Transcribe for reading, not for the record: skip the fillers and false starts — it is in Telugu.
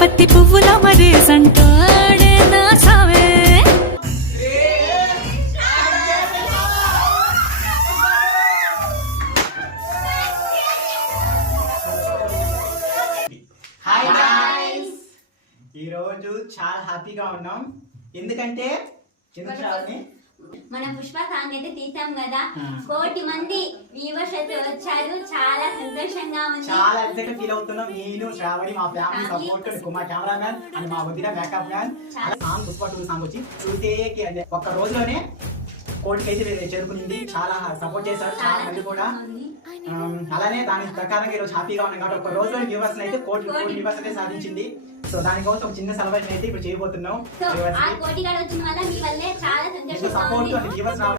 పత్తి పువ్వుల మరి సంటాడే నా సావే. ఈరోజు చాలా హ్యాపీగా ఉన్నాం. ఎందుకంటే మన పుష్ప సాంగ్ అయితే తీసాం కదా, 1 కోటి మంది వ్యూవర్స్ అయితే వచ్చారు. చాలా సంతోషంగా ఉంది, చాలా ఎక్సైటెడ్ ఫీల్ అవుతున్నాం. నేను శ్రావణి, మా ఫ్యామిలీ సపోర్ట్, మా కెమెరామ్యాన్ అండ్ మా వదిన backup man. Song Pushpa 2 song వచ్చి చూసే ఒక్క రోజులోనే 1 కోటికి అయితే చేరుకునింది. చాలా సపోర్ట్ చేశారు చాలా మంది కూడా. అలానే దాని ప్రకారంగా ఈరోజు హ్యాపీగా ఉన్నాం కాబట్టి ఒక రోజులో వ్యూవర్స్ అయితే 1 కోటి వ్యూవర్స్ అయితే సాధించింది. సో దానికోసం ఒక చిన్న సెలబ్రేషన్ అయితే ఇప్పుడు చేయబోతున్నాం. సపోర్ట్